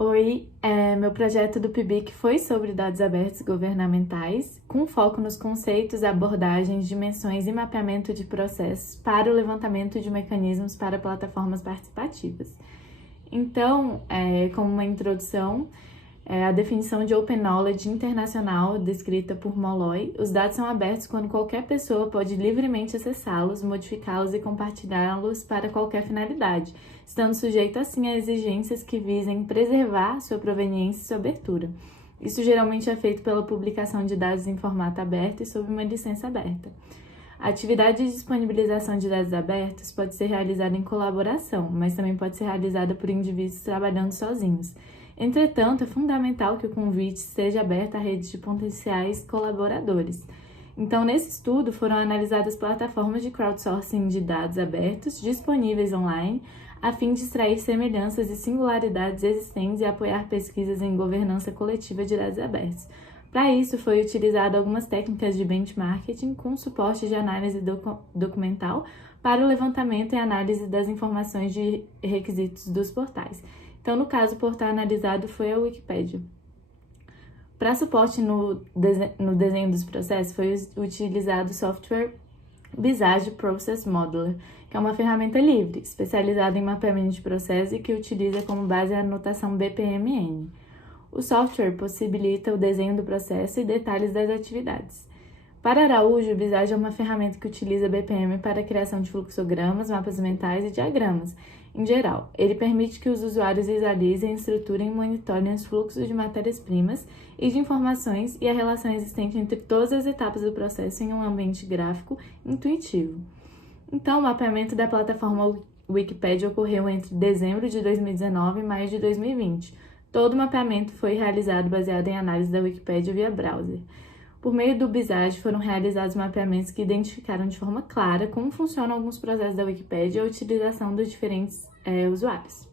Oi, meu projeto do PIBIC foi sobre dados abertos governamentais, com foco nos conceitos, abordagens, dimensões e mapeamento de processos para o levantamento de mecanismos para plataformas participativas. Então, como uma introdução, a definição de Open Knowledge internacional, descrita por Molloy, os dados são abertos quando qualquer pessoa pode livremente acessá-los, modificá-los e compartilhá-los para qualquer finalidade, estando sujeito assim a exigências que visem preservar sua proveniência e sua abertura. Isso geralmente é feito pela publicação de dados em formato aberto e sob uma licença aberta. A atividade de disponibilização de dados abertos pode ser realizada em colaboração, mas também pode ser realizada por indivíduos trabalhando sozinhos. Entretanto, é fundamental que o convite esteja aberto a redes de potenciais colaboradores. Então, nesse estudo, foram analisadas plataformas de crowdsourcing de dados abertos disponíveis online, a fim de extrair semelhanças e singularidades existentes e apoiar pesquisas em governança coletiva de dados abertos. Para isso, foi utilizado algumas técnicas de benchmarking com suporte de análise documental para o levantamento e análise das informações de requisitos dos portais. Então, no caso, o portal analisado foi a Wikipédia. Para suporte no desenho dos processos, foi utilizado o software Visage Process Modeler, que é uma ferramenta livre, especializada em mapeamento de processos e que utiliza como base a notação BPMN. O software possibilita o desenho do processo e detalhes das atividades. Para Araújo, o Visage é uma ferramenta que utiliza BPM para a criação de fluxogramas, mapas mentais e diagramas. Em geral, ele permite que os usuários visualizem, estruturem e monitorem os fluxos de matérias-primas e de informações e a relação existente entre todas as etapas do processo em um ambiente gráfico intuitivo. Então, o mapeamento da plataforma Wikipédia ocorreu entre dezembro de 2019 e maio de 2020. Todo o mapeamento foi realizado baseado em análise da Wikipédia via browser. Por meio do Visage, foram realizados mapeamentos que identificaram de forma clara como funcionam alguns processos da Wikipédia e a utilização dos diferentes usuários.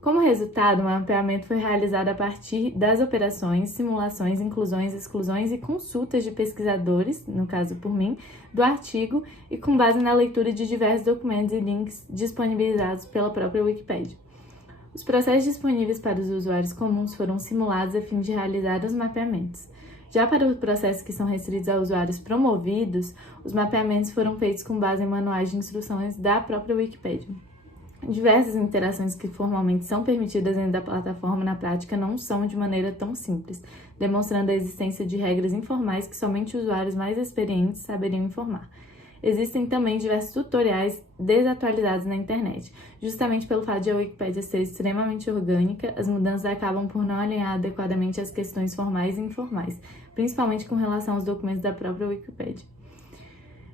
Como resultado, o mapeamento foi realizado a partir das operações, simulações, inclusões, exclusões e consultas de pesquisadores, no caso por mim, do artigo e com base na leitura de diversos documentos e links disponibilizados pela própria Wikipédia. Os processos disponíveis para os usuários comuns foram simulados a fim de realizar os mapeamentos. Já para os processos que são restritos a usuários promovidos, os mapeamentos foram feitos com base em manuais de instruções da própria Wikipédia. Diversas interações que formalmente são permitidas dentro da plataforma, na prática, não são de maneira tão simples, demonstrando a existência de regras informais que somente usuários mais experientes saberiam informar. Existem também diversos tutoriais desatualizados na internet. Justamente pelo fato de a Wikipédia ser extremamente orgânica, as mudanças acabam por não alinhar adequadamente as questões formais e informais, principalmente com relação aos documentos da própria Wikipédia.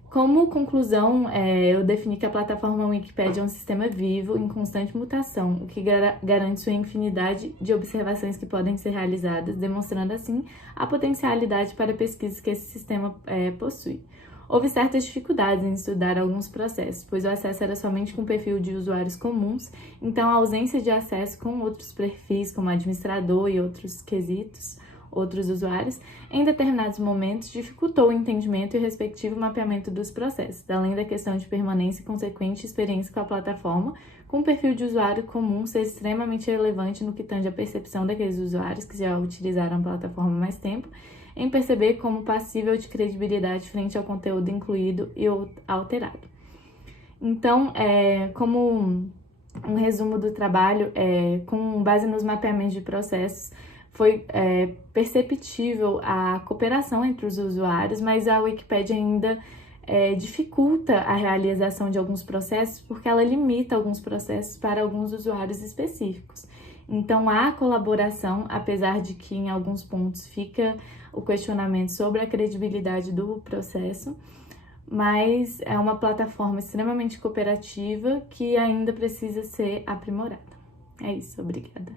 Como conclusão, eu defini que a plataforma Wikipédia é um sistema vivo, em constante mutação, o que garante sua infinidade de observações que podem ser realizadas, demonstrando assim a potencialidade para pesquisas que esse sistema possui. Houve certas dificuldades em estudar alguns processos, pois o acesso era somente com o perfil de usuários comuns, então a ausência de acesso com outros perfis, como administrador e outros quesitos, outros usuários, em determinados momentos dificultou o entendimento e o respectivo mapeamento dos processos, além da questão de permanência e consequente experiência com a plataforma, com o perfil de usuário comum ser extremamente relevante no que tange à percepção daqueles usuários que já utilizaram a plataforma há mais tempo, em perceber como passível de credibilidade frente ao conteúdo incluído e alterado. Então, como um resumo do trabalho, com base nos mapeamentos de processos, foi perceptível a cooperação entre os usuários, mas a Wikipédia ainda dificulta a realização de alguns processos porque ela limita alguns processos para alguns usuários específicos. Então, há colaboração, apesar de que em alguns pontos fica o questionamento sobre a credibilidade do processo, mas é uma plataforma extremamente cooperativa que ainda precisa ser aprimorada. É isso, obrigada.